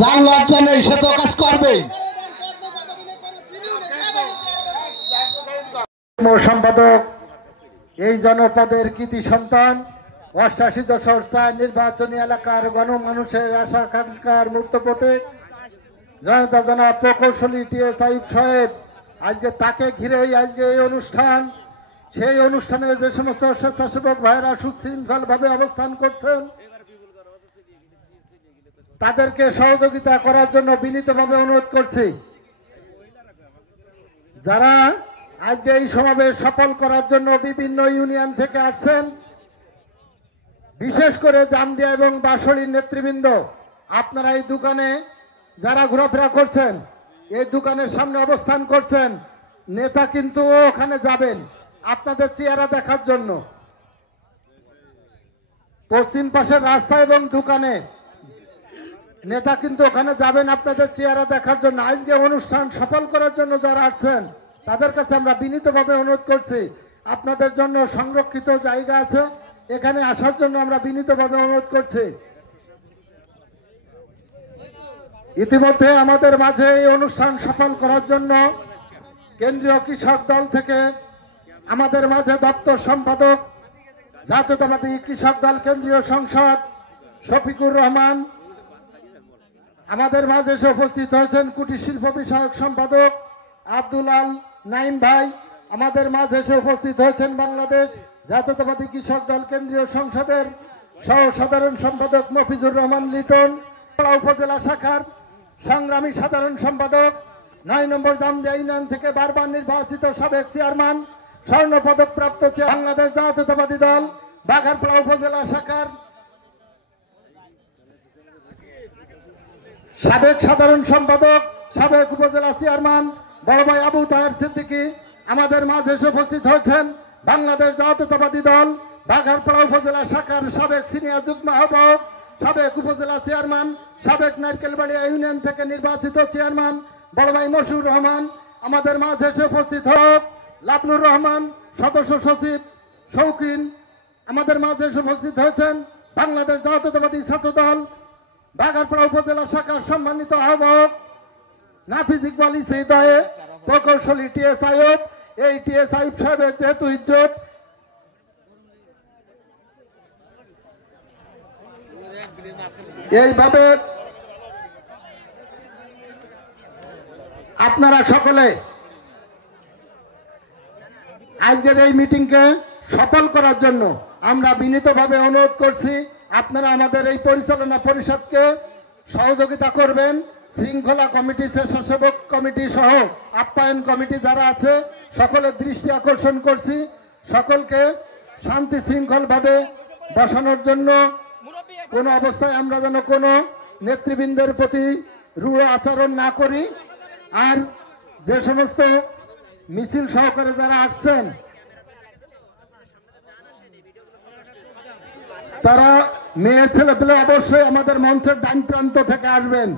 যার লজ্জা নেই সে তো কাজ করবে। সম্পাদক এই জনপদের কৃতি সন্তান, 88 দশক নির্বাচনী এলাকার গণমানুষের আশা আকাঙ্ক্ষার মূর্ত প্রতীক জনতা জনাব প্রকৌশলী টিএস সাইদ সাহেব, আজকে তাকে ঘিরেই আজকে এই অনুষ্ঠান। সেই অনুষ্ঠানে যে সমস্ত স্বেচ্ছাসেবক ভাইয়েরা সুশৃঙ্খল ভাবে অবস্থান করছেন তাদেরকে সহযোগিতা করার জন্য বিনীতভাবে অনুরোধ করছি। যারা আজকে এই সমাবেশ সফল করার জন্য বিভিন্ন ইউনিয়ন থেকে আসছেন, বিশেষ করে জামদিয়া এবং বাঁশড়ির নেতৃবৃন্দ, আপনারা এই দোকানে যারা ঘোরাফেরা করছেন, এই দোকানের সামনে অবস্থান করছেন, নেতা কিন্তু ওখানে যাবেন আপনাদের চেহারা দেখার জন্য। পশ্চিম পাশের রাস্তা এবং দোকানে নেতা কিন্তু ওখানে যাবেন আপনাদের চেহারা দেখার জন্য। আজকে অনুষ্ঠান সফল করার জন্য যারা আসছেন তাদের কাছে আমরা বিনীতভাবে অনুরোধ করছি, আপনাদের জন্য সংরক্ষিত জায়গা আছে, এখানে আসার জন্য আমরা বিনীতভাবে অনুরোধ করছি। ইতিমধ্যে আমাদের মাঝে এই অনুষ্ঠান সফল করার জন্য কেন্দ্রীয় কৃষক দল থেকে আমাদের মাঝে দপ্তর সম্পাদক জাতীয়তাবাদী কৃষক দল কেন্দ্রীয় সংসদ শফিকুর রহমান, আমাদের মাঝে এসে উপস্থিত হয়েছেন কুটির শিল্প বিষয়ক সম্পাদক আব্দুল আল নাইম ভাই, আমাদের মাঝে এসে উপস্থিত হয়েছেন বাংলাদেশ জাতীয়তাবাদী কৃষক দল কেন্দ্রীয় সংসদের সহ সাধারণ সম্পাদক মফিজুর রহমান লিটন, উপজেলা শাখার সংগ্রামী সাধারণ সম্পাদক 9 নম্বর জামদিয়া ইউনিয়ন থেকে বারবার নির্বাচিত সাবেক চেয়ারম্যান, স্বর্ণপদক প্রাপ্ত বাংলাদেশ জাতীয়তাবাদী দল বাঘারপাড়া উপজেলা শাখার সাবেক সাধারণ সম্পাদক, সাবেক উপজেলা চেয়ারম্যান বড় ভাই আবু তাহের সিদ্দিকী, আমাদের মাঝে এসে উপস্থিত হয়েছেন বাংলাদেশ জাতীয়তাবাদী দল বাঘারপাড়া উপজেলা শাখার সাবেক সিনিয়র যুগ্ম আহ্বায়ক, সাবেক উপজেলা চেয়ারম্যান, সাবেক নারকেলবাড়িয়া ইউনিয়ন থেকে নির্বাচিত চেয়ারম্যান বড় ভাই মশিউর রহমান, আমাদের মাঝে এসে উপস্থিত হোক লাবনুর রহমান সদস্য সচিব শৌখিন, আমাদের মাঝে এসে উপস্থিত হয়েছেন বাংলাদেশ জাতীয়তাবাদী ছাত্র দল বাঘারপাড়া উপজেলা শাখার সম্মানিত আহ্বায়ক নাফিজ ইকবাল ইসিদায়ে, প্রকৌশলী টিএস আইব। এই টিএস আইব সাহেবের যেহেতু ইজ্জত, এইভাবে আপনারা সকলে আজকের এই মিটিংকে সফল করার জন্য আমরা বিনীতভাবে অনুরোধ করছি, আপনারা আমাদের এই পরিচালনা পরিষদকে সহযোগিতা করবেন। শৃঙ্খলা কমিটি, স্বেচ্ছাসেবক কমিটি সহ আপ্যায়ন কমিটি যারা আছে সকলের দৃষ্টি আকর্ষণ করছি, সকলকে শান্তি শৃঙ্খলভাবে বসানোর জন্য কোনো অবস্থায় আমরা যেন কোনো নেতৃবৃন্দের প্রতি রূঢ় আচরণ না করি। আর যে সমস্ত মিছিল সহকারে যারা আসছেন তারা মেয়ে ছেলে পেলে অবশ্যই আমাদের মঞ্চের ডান প্রান্ত থেকে আসবেন,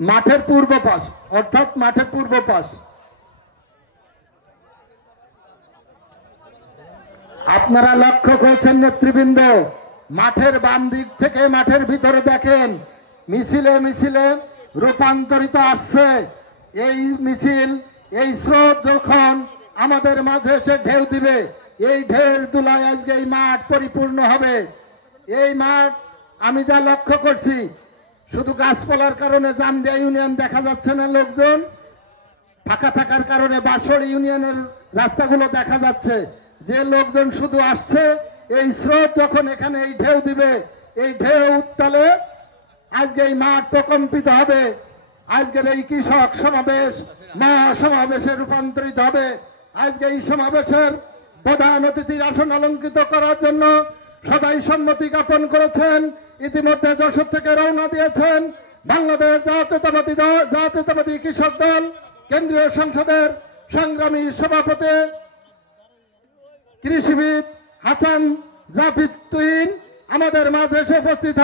মাঠের পূর্ব পাশ, অর্থাৎ মাঠের পূর্ব পাশ। আপনারা লক্ষ্য করছেন নেতৃবৃন্দ, মাঠের বাম দিক থেকে মাঠের ভিতরে দেখেন মিছিলে মিছিলে রূপান্তরিত আসছে। এই মিছিল, এই স্রোত যখন আমাদের মাঝে এসে ঢেউ দিবে, এই ঢেউর তুলায় আজকে এই মাঠ পরিপূর্ণ হবে। এই মাঠ আমি যা লক্ষ্য করছি, শুধু গাছপালার কারণে জামদিয়া ইউনিয়ন দেখা যাচ্ছে না, লোকজন ফাঁকা থাকার কারণে বাঁশড়ি ইউনিয়নের রাস্তাগুলো দেখা যাচ্ছে। যে লোকজন শুধু আসছে, এই স্রোত যখন এখানে এই ঢেউ দিবে, এই ঢেউ উত্তালে আজকে এই মাঠ প্রকম্পিত হবে। আজকের এই কৃষক সমাবেশ মহাসমাবেশে রূপান্তরিত হবে। আজকে এই সমাবেশের প্রধান অতিথির আসন অলঙ্কৃত করার জন্য সবাই সম্মতি জ্ঞাপন করেছেন। ইতিমধ্যে যশোর থেকে রওনা দিয়েছেন বাংলাদেশ জাতীয়তাবাদী কৃষক দল কেন্দ্রীয় সংসদের সংগ্রামী সভাপতি কৃষিবিদ হাসান জাফিদ তুহিন আমাদের মাঝে এসে উপস্থিত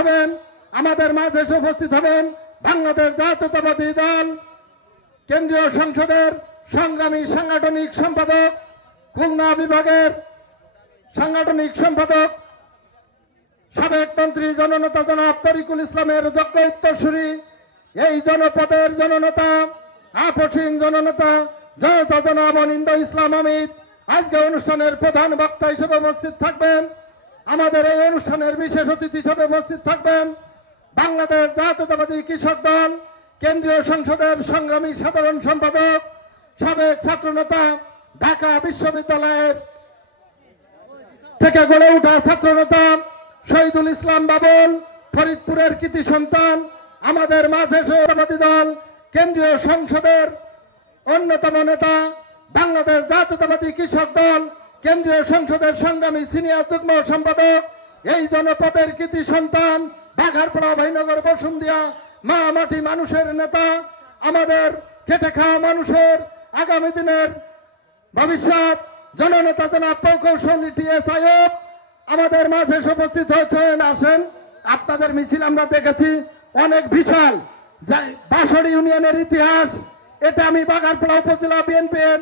হবেন। বাংলাদেশ জাতীয়তাবাদী দল কেন্দ্রীয় সংসদের সংগ্রামী সাংগঠনিক সম্পাদক খুলনা বিভাগের সাংগঠনিক সম্পাদক সাবেক মন্ত্রী জননেতা জনাব তরিকুল ইসলামের যোগ্য উত্তরসূরি, এই জনপদের জননেতা আপসীন জননেতা জনতা জনাব অনিন্দ ইসলাম আমিদ আজকে অনুষ্ঠানের প্রধান বক্তা হিসেবে উপস্থিত থাকবেন। আমাদের এই অনুষ্ঠানের বিশেষ অতিথি হিসেবে উপস্থিত থাকবেন বাংলাদেশ জাতীয়তাবাদী কৃষক দল কেন্দ্রীয় সংসদের সংগ্রামী সাধারণ সম্পাদক সাবেক ছাত্রনেতা ঢাকা বিশ্ববিদ্যালয়ের থেকে গড়ে ওঠা ছাত্রনেতা শহীদুল ইসলাম বাবুল, ফরিদপুরের কৃতি সন্তান, আমাদের মাঝে জাতীয়তাবাদী দল কেন্দ্রীয় সংসদের অন্যতম নেতা, বাংলাদেশ জাতীয়তাবাদী কৃষক দল কেন্দ্রীয় সংসদের সংগ্রামী সিনিয়র যুগ্ম সম্পাদক, এই জনপদের কৃতি সন্তান, বাঘারপাড়া ভাইনগর বসুন্ধিয়া মা মাটি মানুষের নেতা, আমাদের খেটে খাওয়া মানুষের আগামী দিনের ভবিষ্যৎ জননেতা জনাব প্রকৌশলী টিএস আইয়ুব আমাদের মাঝে উপস্থিত হয়েছেন। আসেন, আপনাদের মিছিল আমরা দেখেছি অনেক বিশাল, বাঁশড়ি ইউনিয়নের ইতিহাস এটা আমি বাঘারপাড়া উপজেলা বিএনপির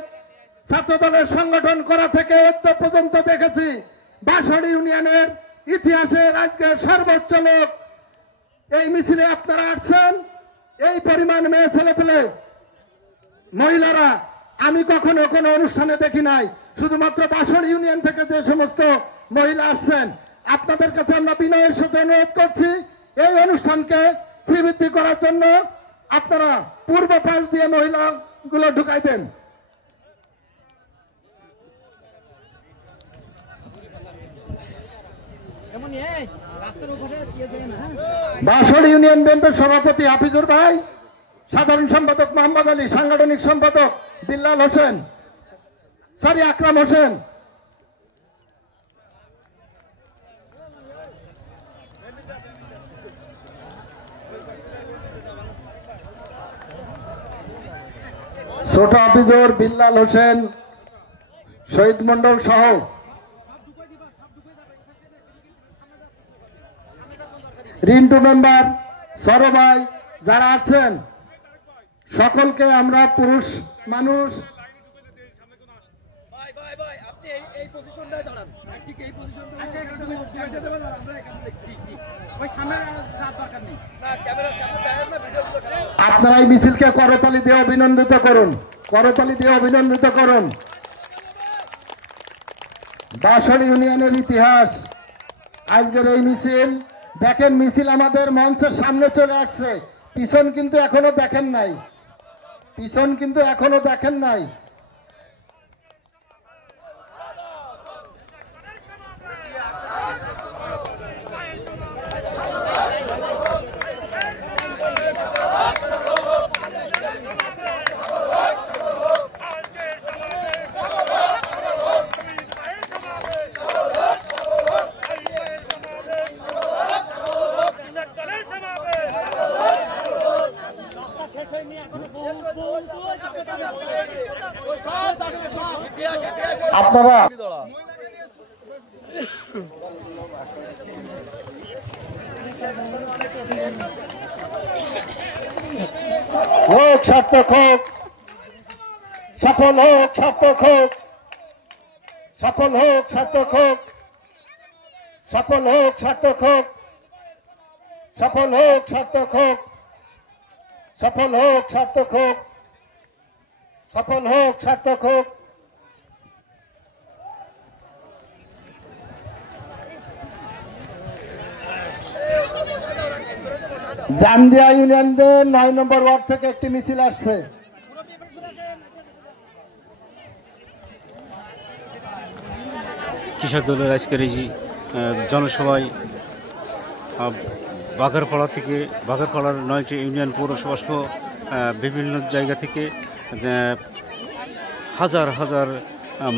ছাত্র দলের সংগঠন করা থেকে ঐক্য পর্যন্ত দেখেছি। বাঁশড়ি ইউনিয়নের ইতিহাসের আজকে সর্বোচ্চ লোক এই মিছিলে আপনারা আসছেন। এই পরিমাণ মেয়ে ছেলে পেলে মহিলারা আমি কখনো কোনো অনুষ্ঠানে দেখি নাই। শুধুমাত্র বাঁশড়ি ইউনিয়ন থেকে যে সমস্ত মহিলা আসছেন, আপনাদের কাছে আমরা বিনয়ের সাথে অনুরোধ করছি এই অনুষ্ঠানকে শ্রীবৃদ্ধি করার জন্য আপনারা পূর্ব পাশ দিয়ে মহিলাগুলো ঢুকাই দেন। বাঁশড়ি ইউনিয়ন বিএনপির সভাপতি হাফিজুর ভাই, সাধারণ সম্পাদক মোহাম্মদ আলী, সাংগঠনিক সম্পাদক বিল্লাল হোসেন, আকরাম হোসেন, ছোট হাফিজুর, বিল্লাল হোসেন, শহীদ মন্ডল সহ রিন্টু মেম্বার, সরভাই যারা আছেন সকলকে আমরা পুরুষ মানুষ আপনারা এই মিছিলকে করতালি দিয়ে অভিনন্দিত করুন, করতালি দিয়ে অভিনন্দিত করুন। বাঁশড়ি ইউনিয়নের ইতিহাস আজকের এই মিছিল দেখেন, মিছিল আমাদের মঞ্চের সামনে চলে আসছে, পিছন কিন্তু এখনো দেখেন নাই, পিছন কিন্তু এখনো দেখেন নাই। আপনারা হোক সার্থক হোক, সফল হোক সার্থক হোক, সফল হোক সার্থক হোক, সফল হোক সার্থক হোক, সফল হোক সার্থক হোক, সফল হোক সার্থক হোক, সফল হোক সার্থক হোক। জামদিয়া ইউনিয়নের 9 নম্বর ওয়ার্ড থেকে একটি মিছিল আসছে। কৃষক দলের আজকের এই জনসভায় বাঘারপাড়ার 9টি ইউনিয়ন পৌরসভা সহ বিভিন্ন জায়গা থেকে হাজার হাজার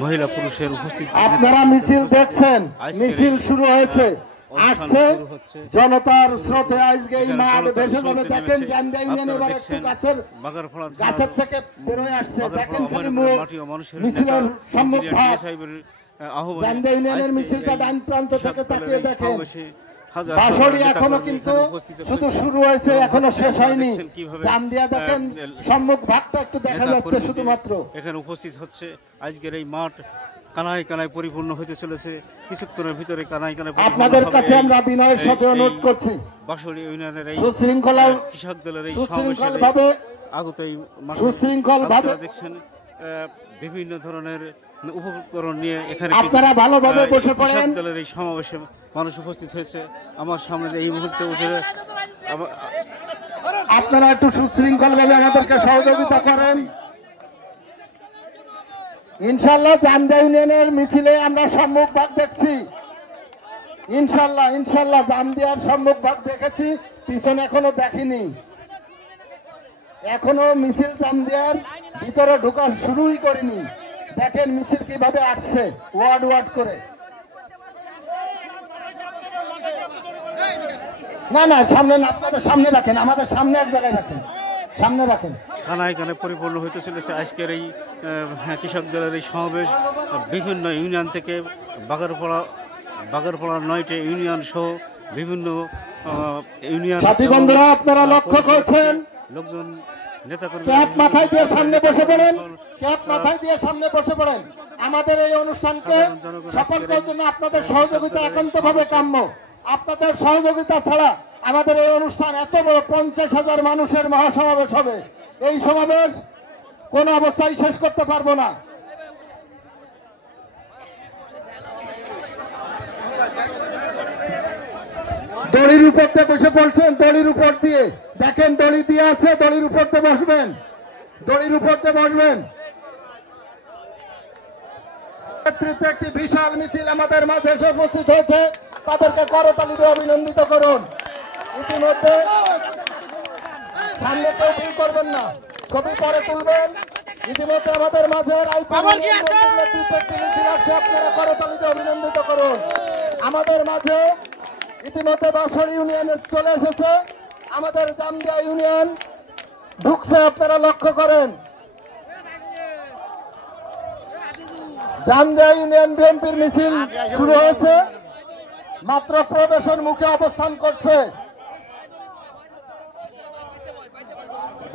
মহিলা পুরুষের উপস্থিতি। আপনারা মিছিল দেখছেন, মিছিল শুরু হয়েছে, আসছে জনতার স্রোতে। আজকে এই মাঠ ভেসে যাবে, দেখেন জামদিয়া ইউনিয়নের গাছের থেকে বের হয়ে আসছে, দেখেন মিছিলের সম্মুখভাগ জামদিয়া ইউনিয়নের মিছিলটা ডান প্রান্ত থেকে তাকিয়ে দেখেন। বাঁশড়ি এখনো কিন্তু শুধু শুরু হয়েছে, এখনো শেষ হয়নি। জামদিয়া দেখেন সম্মুখ ভাগটা একটু দেখা যাচ্ছে শুধুমাত্র। এখানে উপস্থিত হচ্ছে আজকের এই মাঠ কানায় কানায় পরিপূর্ণ হতে চলেছে। কিছুক্ষণের ভিতরে কানায় কানায় পরিপূর্ণ আপনাদের হবে। কাছে আমরা বিনয়ের সাথে অনুরোধ করছি, বাঁশবাড়ি ইউনিয়নের এই সুশৃঙ্খলা কৃষক দলের এই সুশৃঙ্খলভাবে আগত এই সুশৃঙ্খলভাবে দেখছেন বিভিন্ন ধরনের উপকরণ নিয়ে এখানে আপনারা ভালোভাবে বসে পড়েন। কৃষক দলের এই সমাবেশে মানুষ উপস্থিত হয়েছে। আমার সামনে এই মুহূর্তে আপনারা একটু সুশৃঙ্খলভাবে আমাদেরকে সহযোগিতা করেন। ইনশাল্লাহ জামদিয়া ইউনিয়নের মিছিলে আমরা সম্মুখ ভাগ দেখছি। ইনশাল্লাহ জামদিয়ার সম্মুখ ভাগ দেখেছি, পিছনে এখনো দেখিনি। এখনো মিছিল জামদিয়ার ভিতরে ঢোকা শুরুই করিনি। দেখেন মিছিল কিভাবে আসছে ওয়ার্ড ওয়ার্ড করে। না সামনে না, আপনাদের সামনে রাখেন, আমাদের সামনে এক জায়গায় রাখেন, সামনে রাখেন। কানায় কানায় পরিপূর্ণ হতে চলেছে আজকের এই কৃষক দলের এই সমাবেশ। বিভিন্ন ইউনিয়ন থেকে বাগারপাড়ার 9টি ইউনিয়ন সহ বিভিন্ন ইউনিয়ন সাথী বন্ধুরা আপনারা লক্ষ্য করছেন, লোকজন নেতাকর্মী ক্যাপ মাথায় দিয়ে সামনে বসে পড়েন, ক্যাপ মাথায় দিয়ে সামনে বসে পড়েন। আমাদের এই অনুষ্ঠানকে সফল করার জন্য আপনাদের সহযোগিতা একান্তভাবে কাম্য। আপনাদের সহযোগিতা ছাড়া আমাদের এই অনুষ্ঠান এত বড় 50,000 মানুষের মহাসমাবেশ হবে, এই সমাবেশ কোন অবস্থায় শেষ করতে পারবো না। দড়ির উপর দিয়ে বসে পড়ছেন, দড়ির উপর দিয়ে দেখেন, দড়ি দিয়ে আছে, দড়ির উপর দিয়ে বসবেন, দড়ির উপর দিয়ে বসবেন। নেতৃত্বে একটি বিশাল মিছিল আমাদের মাঝে এসে উপস্থিত হয়েছে, তাদেরকে করতালি দিয়ে অভিনন্দিত করুন। ইতিমধ্যে সামনে কেউ ভুল করবেন না, ছবি পরে তুলবেন। ইতিমধ্যে আমাদের মাঝে নেতৃত্বে একটি মিছিল আসছে, আপনারা করতালি দিয়ে অভিনন্দিত করুন। আমাদের মাঝে ইতিমধ্যে বাঁশবাড়ি ইউনিয়নের চলে এসেছে, আমাদের জামদিয়া ইউনিয়ন ঢুকছে, আপনারা লক্ষ্য করেন। জামদিয়া ইউনিয়ন বিএনপির মিছিল শুরু হয়েছে, মাত্র প্রবেশের মুখে অবস্থান করছে।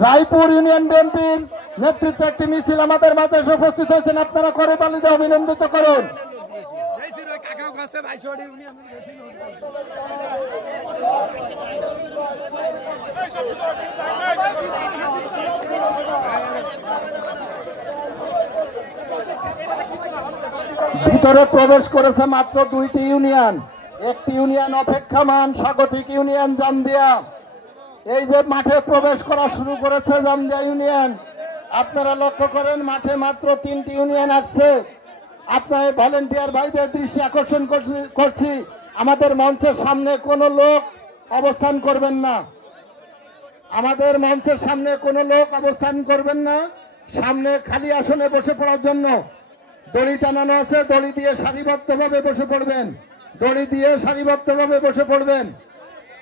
রায়পুর ইউনিয়ন বিএনপির নেতৃত্বে একটি মিছিল আমাদের মাঝে এসে উপস্থিত হয়েছেন, আপনারা করতালি দিয়ে অভিনন্দিত করুন। ভিতরে প্রবেশ করেছে মাত্র 2টি ইউনিয়ন, একটি ইউনিয়ন অপেক্ষামান স্বাগতিক ইউনিয়ন জামদিয়া। এই যে মাঠে প্রবেশ করা শুরু করেছে জামদিয়া ইউনিয়ন, আপনারা লক্ষ্য করেন মাঠে মাত্র 3টি ইউনিয়ন আসছে। আপনার ভলেন্টিয়ার ভাইদের দৃষ্টি আকর্ষণ করছি, আমাদের মঞ্চের সামনে কোনো লোক অবস্থান করবেন না, আমাদের মঞ্চের সামনে কোনো লোক অবস্থান করবেন না। সামনে খালি আসনে বসে পড়ার জন্য দড়ি টানানো আছে, দড়ি দিয়ে সারিবদ্ধভাবে বসে পড়বেন, দড়ি দিয়ে সারিবদ্ধভাবে বসে পড়বেন।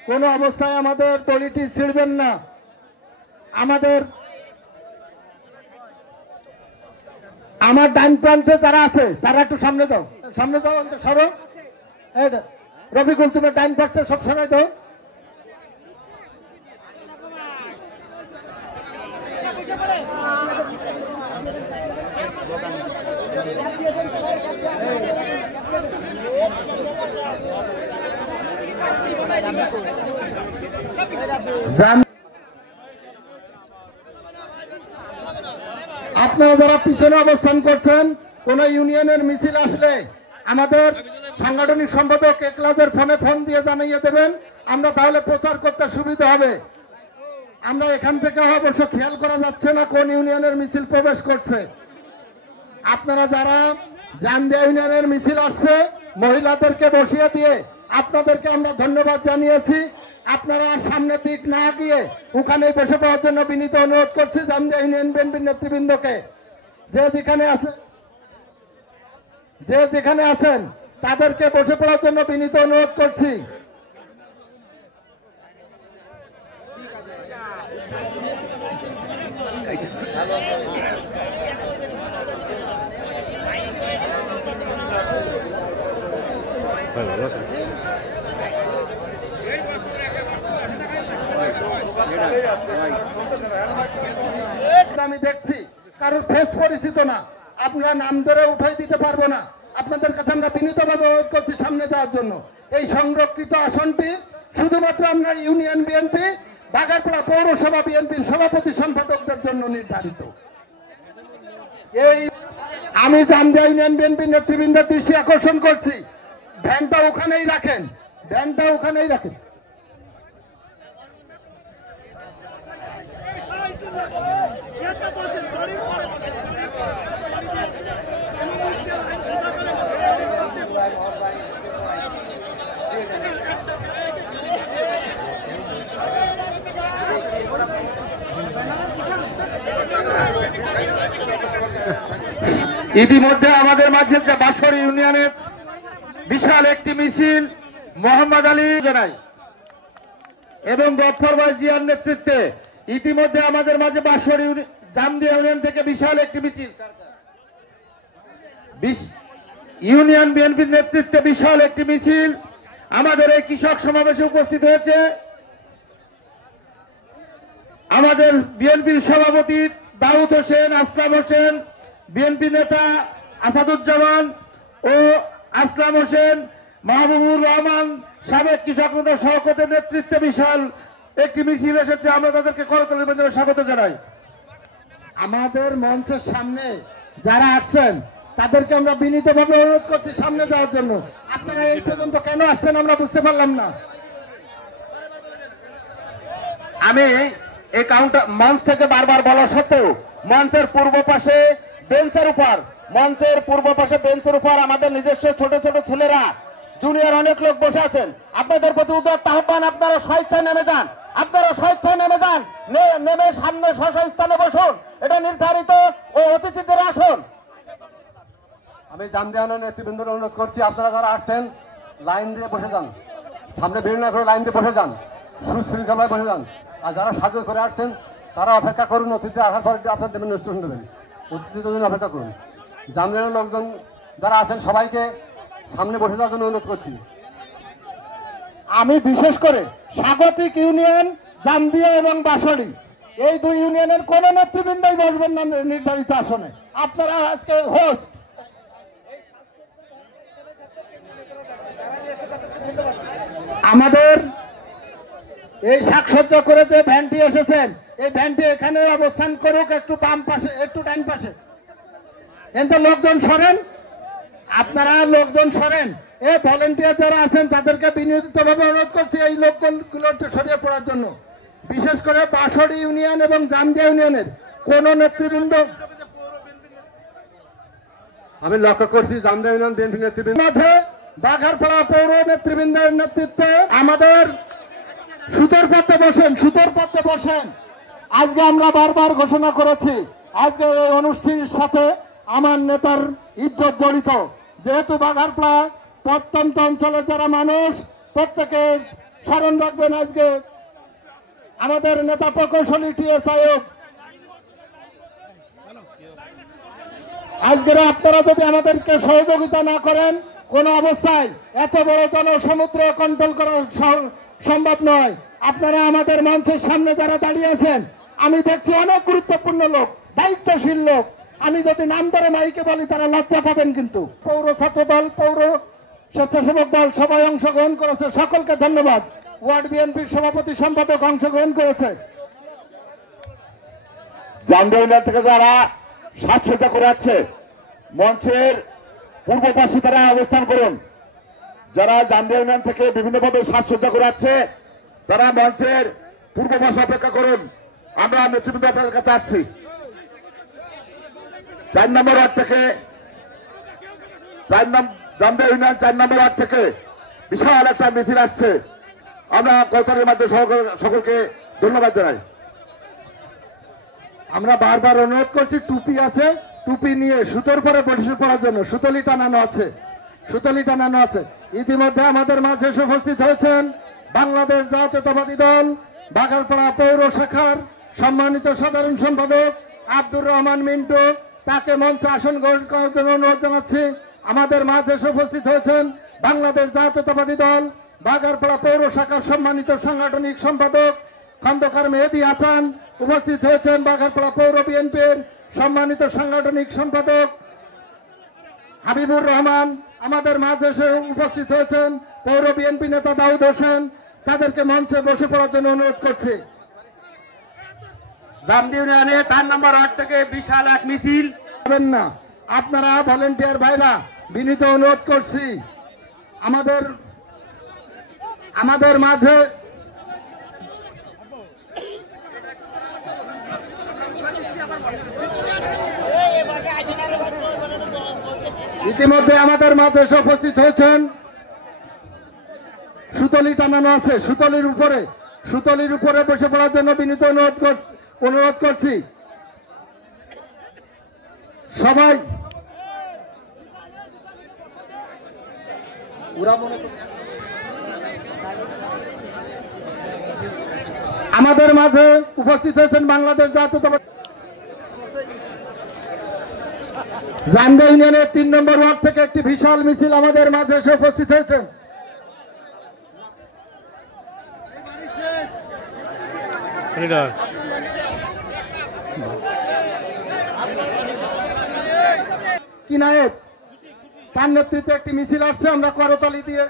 কোনো অবস্থায় আমাদের দড়িটি ছিঁড়বেন না। আমার ডান প্রান্তে যারা আছে তারা একটু সামনে যাও, সামনে যাও, সরো। রবিকুল তুমি ডান প্রান্তে সব সময় দাও। আপনারা যারা পিছনে অবস্থান করছেন, কোন ইউনিয়নের মিছিল আসলে আমাদের সাংগঠনিক সম্পাদক একলাজের ফোন দিয়ে জানিয়ে দেবেন, আমরা তাহলে প্রচার করতে সুবিধা হবে। আমরা এখান থেকে অবশ্য খেয়াল করা যাচ্ছে না কোন ইউনিয়নের মিছিল প্রবেশ করছে। আপনারা যারা জামদিয়া ইউনিয়নের মিছিল আসছে, মহিলাদেরকে বসিয়ে দিয়ে আপনাদেরকে আমরা ধন্যবাদ জানিয়েছি। আপনারা সামনের দিক না গিয়ে ওখানে বসে পড়ার জন্য বিনীত অনুরোধ করছি জামদিয়া ইউনিয়ন বিএনপির নেতৃবৃন্দকে। যে যেখানে আছেন তাদেরকে বসে পড়ার জন্য বিনীত অনুরোধ করছি। আমি দেখছি কারোর ফেস পরিচিত না, আপনারা নাম ধরে উঠাই দিতে পারবো না। আপনাদের কাছে আমরা বিনীতভাবে অনুরোধ করছি সামনে যাওয়ার জন্য। এই সংরক্ষিত আসনটি শুধুমাত্র আমরা ইউনিয়ন বিএনপি বাগারপাড়া পৌরসভা বিএনপির সভাপতি সম্পাদকদের জন্য নির্ধারিত। এই আমি জামদিয়া ইউনিয়ন বিএনপির নেতৃবৃন্দের দৃষ্টি আকর্ষণ করছি, ভ্যানটা ওখানেই রাখেন, ভ্যানটা ওখানেই রাখেন। ইতিমধ্যে আমাদের মাঝে যে বাঁশবাড়ি ইউনিয়নের বিশাল একটি মিছিল মোহাম্মদ আলী জানাই এবং গফফর ভাই জিয়ার নেতৃত্বে ইতিমধ্যে আমাদের মাঝে বাঁশবাড়ি জামদিয়া ইউনিয়ন থেকে বিশাল একটি মিছিল ইউনিয়ন বিএনপির নেতৃত্বে বিশাল একটি মিছিল আমাদের এই কৃষক সমাবেশে উপস্থিত হয়েছে। আমাদের বিএনপির সভাপতি দাউদ হোসেন, আসলাম হোসেন, বিএনপি নেতা আসাদুজ্জামান ও আসলাম হোসেন, মাহবুবুর রহমান, সাবেক কৃষক নেতা শওকতের নেতৃত্বে বিশাল একটি মিছিল এসেছে। আমরা তাদেরকে করতালির মাধ্যমে স্বাগত জানাই। আমাদের মঞ্চের সামনে যারা আসছেন তাদেরকে আমরা বিনীতভাবে অনুরোধ করছি সামনে যাওয়ার জন্য। আপনারা এই পর্যন্ত কেন আসছেন আমরা বুঝতে পারলাম না। আমি এই কাউন্টার মঞ্চ থেকে বারবার বলা সত্ত্বেও মঞ্চের পূর্ব পাশে বেঞ্চের উপর আমাদের নিজস্ব ছোট ছোট ছেলেরা জুনিয়র অনেক লোক বসে আছেন। আপনাদের প্রতি উদাত্ত আহ্বান, আপনারা স্বেচ্ছায় নেমে যান, নেমে সামনে স্ব স্থানে বসুন। এটা নির্ধারিত ও অতিথিদের আসন। আমি জামদিয়া নেতৃবৃন্দের অনুরোধ করছি, আপনারা যারা আসছেন লাইন দিয়ে বসে যান, সামনে ভিড় না করে লাইন দিয়ে বসে যান, সুশৃঙ্খলায় বসে যান। আর যারা সাহায্য করে আসছেন তারা অপেক্ষা করুন, অতিথি আসার পর আপনার দেবেন নিশ্চয় দেবেন, অতিথিদের জন্য অপেক্ষা করুন। জামদিয়ার লোকজন যারা আছেন সবাইকে সামনে বসে যাওয়ার জন্য অনুরোধ করছি। আমি বিশেষ করে স্বাগতিক ইউনিয়ন জামদিয়া এবং বাঁশবাড়ি এই দুই ইউনিয়নের কোন নেতৃবৃন্দই বসবেন না নির্ধারিত আসনে। আপনারা আজকে হোস্ট। আমাদের এই সাজসজ্জা করে যে ভ্যানটি এসেছেন, এই ভ্যানটি এখানে অবস্থান করুক, একটু বাম পাশে, একটু ডান পাশে। কিন্তু লোকজন সরেন, আপনারা লোকজন সরেন। এই ভলেন্টিয়ার যারা আছেন তাদেরকে বিনীতভাবে অনুরোধ করছি এই লোকজনগুলো একটু সরিয়ে পড়ার জন্য। বিশেষ করে বাঁশবাড়ি ইউনিয়ন এবং জামদিয়া ইউনিয়নের কোন নেতৃবৃন্দ আমি লক্ষ্য করছি জামদিয়া ইউনিয়ন বিএনপি নেতৃবৃন্দ মাঝে বাঘারপাড়া পৌর নেতৃবৃন্দের নেতৃত্বে আমাদের সুতোর পথে বসেন। আজকে আমরা বারবার ঘোষণা করেছি, আজকে এই অনুষ্ঠানের সাথে আমার নেতার ইজ্জত জড়িত। যেহেতু বাঘারপাড়া প্রত্যন্ত অঞ্চলের যারা মানুষ প্রত্যেকে স্মরণ রাখবেন, আজকে আমাদের নেতা প্রকৌশলী টিএস আয়োগ, আজকের আপনারা যদি আমাদেরকে সহযোগিতা না করেন কোন অবস্থায় এত বড় জনসমুদ্র কন্ট্রোল করা সম্ভব নয়। আপনারা আমাদের মঞ্চের সামনে যারা দাঁড়িয়ে আছেন, আমি দেখছি অনেক গুরুত্বপূর্ণ লোক, দায়িত্বশীল লোক। আমি যদি নাম ধরে মাইকে বলি তারা লজ্জা পাবেন। কিন্তু পৌর ছাত্র দল, পৌর স্বেচ্ছাসেবক দল সবাই অংশগ্রহণ করেছে, সকলকে ধন্যবাদ। ওয়ার্ড বিএনপির সভাপতি সম্পাদক অংশগ্রহণ করেছে। জামদিয়া থেকে যারা সাজসজ্জা করে আছে মঞ্চের পূর্ব পাশে তারা অবস্থান করুন। যারা জামদিয়া ইউনিয়ন থেকে বিভিন্নভাবে সাজসজ্জা করে আছে তারা মঞ্চের পূর্ব পাশে অপেক্ষা করুন। আমরা নেতৃবৃন্দ আপনাদের কাছে আসছি। 4 নম্বর ওয়ার্ড থেকে জামদিয়া ইউনিয়ন 4 নম্বর ওয়ার্ড থেকে বিশাল একটা মিছিল আসছে। আমরা কলকাতার মাধ্যমে সকলকে ধন্যবাদ জানাই। আমরা বারবার অনুরোধ করছি, টুপি আছে, টুপি নিয়ে সুতোর পরে বসে পড়ার জন্য সুতলি টানানো আছে। ইতিমধ্যে আমাদের মাঝে উপস্থিত হয়েছেন বাংলাদেশ জাতীয়তাবাদী দল বাঘারপাড়া পৌর শাখার সম্মানিত সাধারণ সম্পাদক আব্দুর রহমান মিন্টু। তাকে মঞ্চে আসন গ্রহণ করার জন্য অনুরোধ জানাচ্ছি। আমাদের মাঝে উপস্থিত হয়েছেন বাংলাদেশ জাতীয়তাবাদী দল বাঘারপাড়া পৌর শাখার সম্মানিত সাংগঠনিক সম্পাদক খন্দকার মেহেদী হাসান। উপস্থিত হয়েছেন বাঘারপাড়া পৌর বিএনপির সম্মানিত সাংগঠনিক সম্পাদক হাবিবুর রহমান আমাদের মাঝে এসে উপস্থিত হয়েছেন, পৌর বিএনপি নেতা দাউদ হোসেন, তাদেরকে মঞ্চে বসে পড়ার জন্য অনুরোধ করছি। জামদি ইউনিয়নে 4 নম্বর ওয়ার্ড থেকে বিশাল এক মিছিল পাবেন না, আপনারা ভলেন্টিয়ার ভাইরা বিনীত অনুরোধ করছি আমাদের মাঝে ইতিমধ্যে আমাদের মাঝে এসে উপস্থিত হয়েছেন। সুতলি টানানো আছে, সুতলির উপরে বসে পড়ার জন্য বিনীত অনুরোধ করছি। সবাই আমাদের মাঝে উপস্থিত হয়েছেন বাংলাদেশ জাতীয়তাবাদী জামদিয়া ইউনিয়নের 3 নম্বর ওয়ার্ড থেকে একটি বিশাল মিছিল আমাদের মাঝে এসে উপস্থিত হয়েছেন। কিনায়েত তার নেতৃত্বে একটি মিছিল আসছে, আমরা করতালি দিয়ে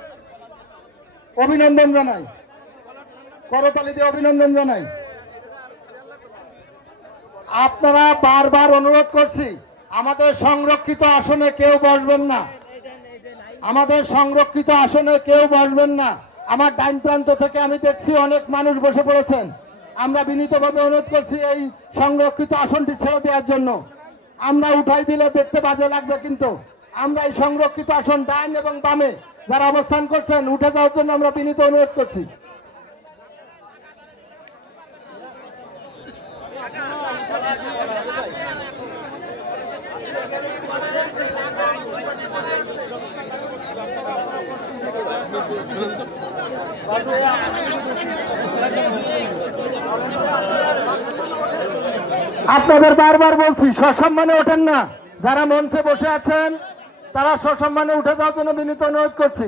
অভিনন্দন জানাই। আপনারা বারবার অনুরোধ করছি, আমাদের সংরক্ষিত আসনে কেউ বসবেন না, আমার ডাইন প্রান্ত থেকে আমি দেখছি অনেক মানুষ বসে পড়েছেন। আমরা বিনীতভাবে অনুরোধ করছি এই সংরক্ষিত আসনটি ছেড়ে দেওয়ার জন্য। আমরা উঠাই দিলে দেখতে বাজে লাগবে, কিন্তু আমরা এই সংরক্ষিত আসন ডাইন এবং বামে যারা অবস্থান করছেন উঠে যাওয়ার জন্য আমরা বিনীত অনুরোধ করছি। আপনাদের বারবার বলছি, সসম্মানে ওঠেন না। যারা মঞ্চে বসে আছেন তারা সসম্মানে উঠে যাওয়ার জন্য বিনীত অনুরোধ করছি।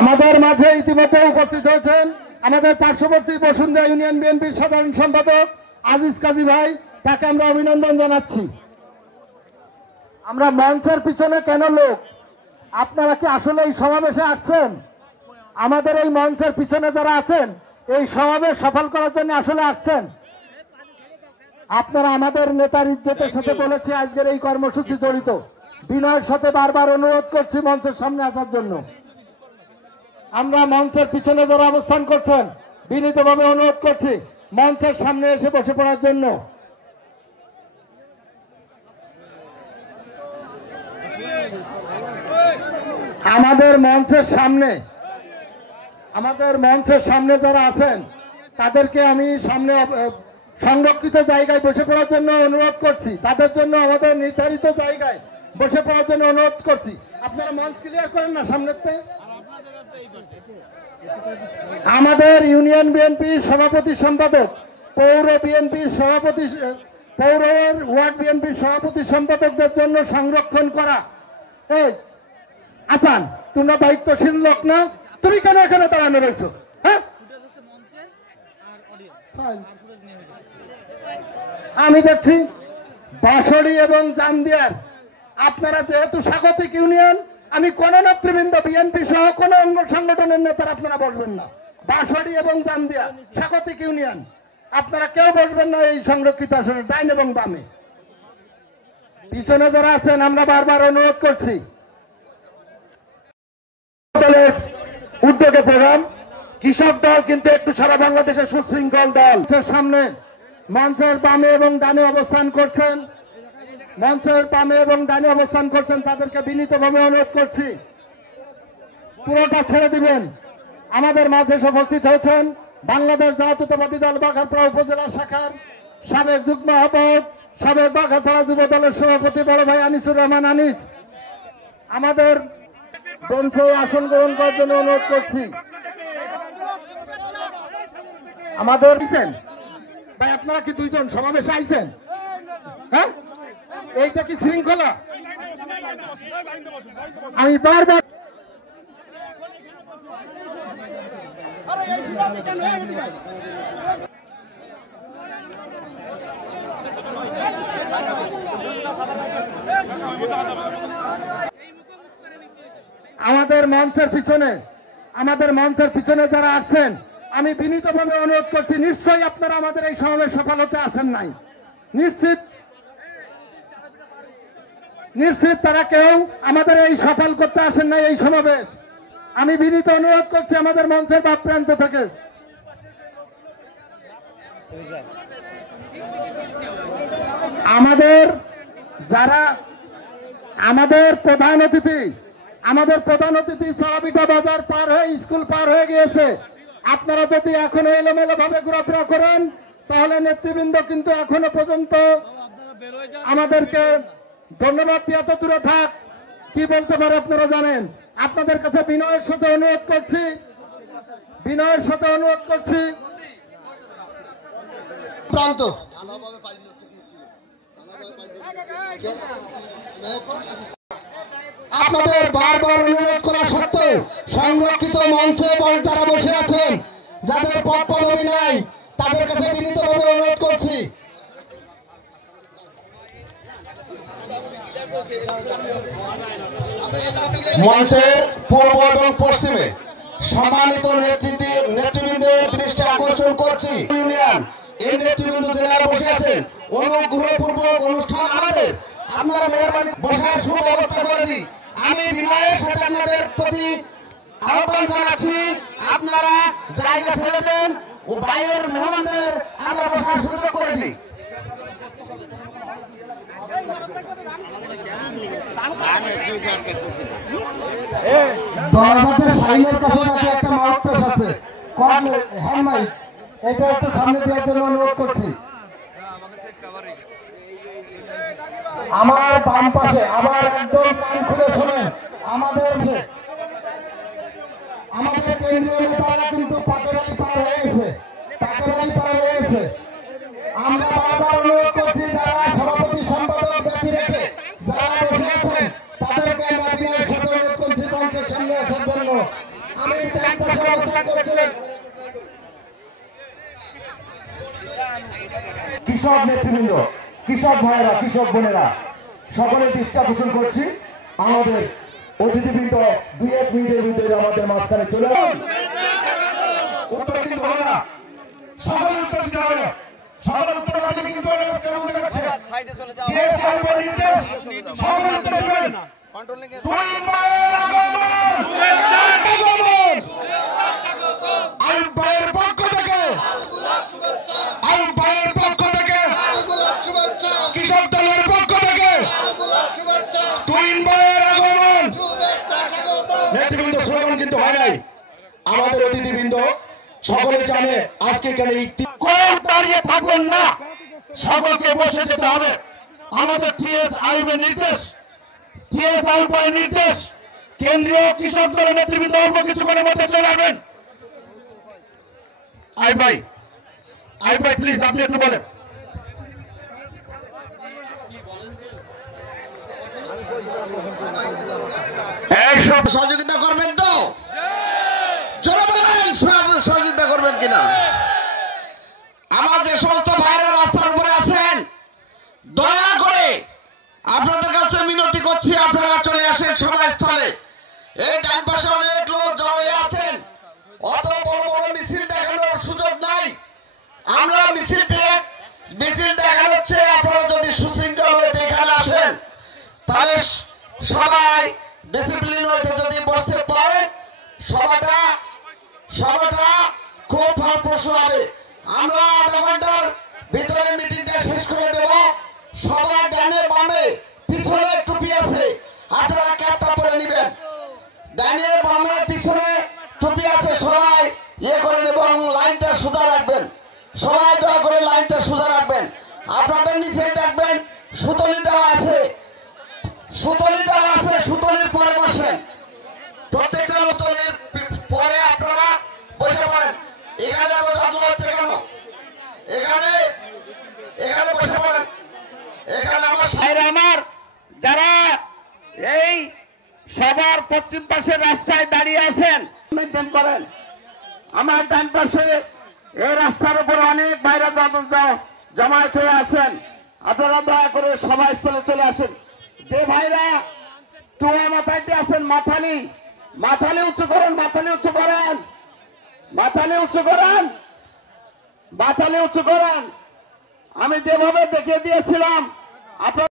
আমাদের মাঝে ইতিমধ্যে উপস্থিত হয়েছেন আমাদের পার্শ্ববর্তী বসুন্ধরা ইউনিয়ন বিএনপির সাধারণ সম্পাদক আজিজ কাজী ভাই, তাকে আমরা অভিনন্দন জানাচ্ছি। আমরা মঞ্চের পিছনে কেন লোক? আপনারা কি আসলে এই সমাবেশে আসছেন? আমাদের এই মঞ্চের পিছনে যারা আছেন এই সমাবেশ সফল করার জন্য আসলে আসছেন? আপনারা আমাদের নেতার ইজ্জতের সাথে বলেছি আজকের এই কর্মসূচি জড়িত। বিনয়ের সাথে বারবার অনুরোধ করছি মঞ্চের সামনে আসার জন্য। আমরা মঞ্চের পিছনে যারা অবস্থান করছেন বিনীতভাবে অনুরোধ করছি মঞ্চের সামনে এসে বসে পড়ার জন্য। আমাদের মঞ্চের সামনে যারা আছেন তাদেরকে আমি সামনে সংরক্ষিত জায়গায় বসে পড়ার জন্য অনুরোধ করছি। তাদের জন্য আমাদের নির্ধারিত জায়গায় বসে পড়ার জন্য অনুরোধ করছি। আপনারা মঞ্চ ক্লিয়ার করেন না সামনেতে। আমাদের ইউনিয়ন বিএনপির সভাপতি সম্পাদক, পৌর ওয়ার্ড বিএনপির সভাপতি সম্পাদকদের জন্য সংরক্ষণ করা। এই আসান, তোমরা দায়িত্বশীল লোক না, তুমি কেন এখানে দাঁড়ানো রয়েছো? হ্যাঁ, আমি দেখছি বাঁশড়ি এবং জামদিয়ার আপনারা যেহেতু স্বাগতিক ইউনিয়ন, আমি কোন নেতৃবৃন্দ বিএনপি সহ কোন অঙ্গ সংগঠনের নেতারা আপনারা বসবেন না। বাঁশড়ি এবং জামদিয়া স্বাগতিক ইউনিয়ন, আপনারা কেউ বসবেন না এই সংরক্ষিত আসনে ডাইন এবং বামে। পিছনে যারা আছেন আমরা বারবার অনুরোধ করছি। উদ্যোগে প্রোগ্রাম কৃষক দল কিন্তু একটু সারা বাংলাদেশের সুশৃঙ্খল দল। সামনে মঞ্চের বামে এবং ডানে অবস্থান করছেন, তাদেরকে বিনীতভাবে অনুরোধ করছি পুরোটা ছেড়ে দিবেন। আমাদের মাঝে উপস্থিত হয়েছেন বাংলাদেশ জাতীয়তাবাদী দল বাঘারপাড়া উপজেলা শাখার সাবেক যুগ্ম আহ্বায়ক, সাবেক বাঘারপাড়া যুব দলের সভাপতি বড় ভাই আনিসুর রহমান আনিস, আমাদের মঞ্চে আসন গ্রহণ করার জন্য অনুরোধ করছি। আমাদের ভাই আপনারা কি দুইজন সমাবেশে আইছেন? হ্যাঁ, এইটা কি শৃঙ্খলা? আমি বারবার আমাদের মঞ্চের পিছনে যারা আছেন, আমি বিনীতভাবে অনুরোধ করছি, নিশ্চয়ই আপনারা আমাদের এই সমাবেশ সফল হতে আসেন নাই। নিশ্চিত তারা কেউ আমাদের এই সফল করতে আসেন নাই এই সমাবেশ। আমি বিনীত অনুরোধ করছি আমাদের মঞ্চের বাম প্রান্ত থেকে আমাদের প্রধান অতিথি সাহাবিটা বাজার পার হয়ে স্কুল পার হয়ে গিয়েছে। আপনারা যদি এখনো এলোমেলো ভাবে ঘোরাফেরা করেন তাহলে নেতৃবৃন্দ কিন্তু এখনো পর্যন্ত আমাদেরকে ধন্যবাদ দিয়ে এত দূরে থাক কি বলতে পারে আপনারা জানেন। আপনাদের কাছে বিনয়ের সাথে অনুরোধ করছি প্রান্ত আপনাদের বারবার অনুরোধ করা সত্ত্বেও সংরক্ষিত মঞ্চে যারা বসে আছেন, যাদের পদ পদবি নাই, তাদের কাছে বিনীতভাবে অনুরোধ করছি মঞ্চের পূর্ব এবং পশ্চিমে সম্মানিত নেতৃবৃন্দের দৃষ্টি আকর্ষণ করছি। ইউনিয়ন এই নেতৃবৃন্দ যারা বসে আছেন, অনুগ্রহপূর্বক অনুষ্ঠান আমাদের, আপনারা মেহরবানি বসার সুব্যবস্থা করে দিই। আমি বিনয়ের সাথে আপনাদের প্রতি আহ্বান জানাচ্ছি, আপনারা জায়গা ছেড়ে দেন ও বাইরের মেহমানদের আমরা বসার সুযোগ করে দিই। দরজাতে সাইনের কাছে একটা মাউথপিস আছে, হ্যান্ডমাইক, এটা একটু সামনে দেওয়ার জন্য অনুরোধ করছি। আমার বাম পাশে, আবার একদম কান খুলে শোনেন, আমাদের কেন্দ্রীয় নেতারা কিন্তু পাকেরালি পার হয়ে গেছে। আমরা বারবার অনুরোধ করছি, যারা সভাপতি সম্পাদক ব্যক্তি রেখে যারা বসে আছেন তাদেরকে আমরা বিনয়ের সাথে অনুরোধ করছি মঞ্চের সামনে আসার জন্য। আমি কৃষক নেতৃবৃন্দ, কৃষক ভাইয়েরা, কৃষক বোনেরা, সকলের দৃষ্টি আকর্ষণ করছি। আমাদের অতিথিবৃন্দ 2-1 মিনিটের ভিতরে আমাদের মাঝখানে চলে আসুন। উত্তর কিন্তু হবে না, সকলের উত্তর দিতে হবে। সকলের উত্তর আছে কিন্তু কেমন দেখাচ্ছে নির্দেশ, সকলের উত্তর দেবেন। কৃষক দলের পক্ষ থেকে তুহিন ভাইয়ের আগমন। নেতৃবৃন্দ স্লোগান কিন্তু হয় নাই। আমাদের অতিথিবৃন্দ সকলে জানে আজকে কেন দাঁড়িয়ে থাকবেন না, সকলকে বসে যেতে হবে। আমাদের টিএস আইবের নির্দেশ, কেন্দ্রীয় কৃষক দলের নেতৃবৃন্দ অল্প কিছুক্ষণের মধ্যে চলে আসবেন। আইব ভাই প্লিজ আপনি একটু বলেন। সহযোগিতা করবেন তো? জোরে বলেন, সহযোগিতা করবেন কিনা? আমার যে সমস্ত ভাইরা রাস্তার উপরে আছেন, দয়া করে আপনাদের কাছে মিনতি করছি, আপনারা চলে আসেন সভাস্থলে। এই ডান পাশে অনেক লোক জড়ো হয়ে আছেন, অত বড় বড় মিছিল দেখানোর সুযোগ নাই। আমরা মিছিল দেখানোচ্ছে, আপনারা যদি সুশৃঙ্খল হয়ে এখানে আসেন তাহলে সবাই ডিসিপ্লিন হইতে যদি বসতে পারে সভাটা খুব ফলপ্রসূ হবে। আমরা আধা ঘন্টার ভিতরে মিটিংটা শেষ করে দেব। সবার ডানে বামে পিছনে টুপি আছে, আপনারা ক্যাপটা পরে নেবেন। ডানে বামে পিছনে টুপি আছে, সবাই করে নেব এবং লাইনটা সোজা রাখবেন। সবাই দয়া করে লাইনটা সোজা রাখবেন। আপনাদের নিচে দেখবেন সুতলি দেওয়া আছে, সুতলির পরে বসেন। প্রত্যেকটা সুতলির পরে আপনারা বসে পড়েন। এখানে হচ্ছে কেন? এখানে বসে পড়েন। এখানে আমার যারা এই সবার পশ্চিম পাশের রাস্তায় দাঁড়িয়ে আছেন, মেনটেন করেন। আমার ডান পাশে এই রাস্তার উপর অনেক বাইরে জমায়েত হয়ে আছেন, আপনারা দয়া করে সভাস্থলে চলে আসেন। যে ভাইরা টুয়া মাথায় দিয়ে আছেন, মাথালি উঁচু করেন, মাথালি উঁচু করেন, মাথালি উঁচু করেন, মাথালি উঁচু করেন। আমি যেভাবে দেখিয়ে দিয়েছিলাম আপনার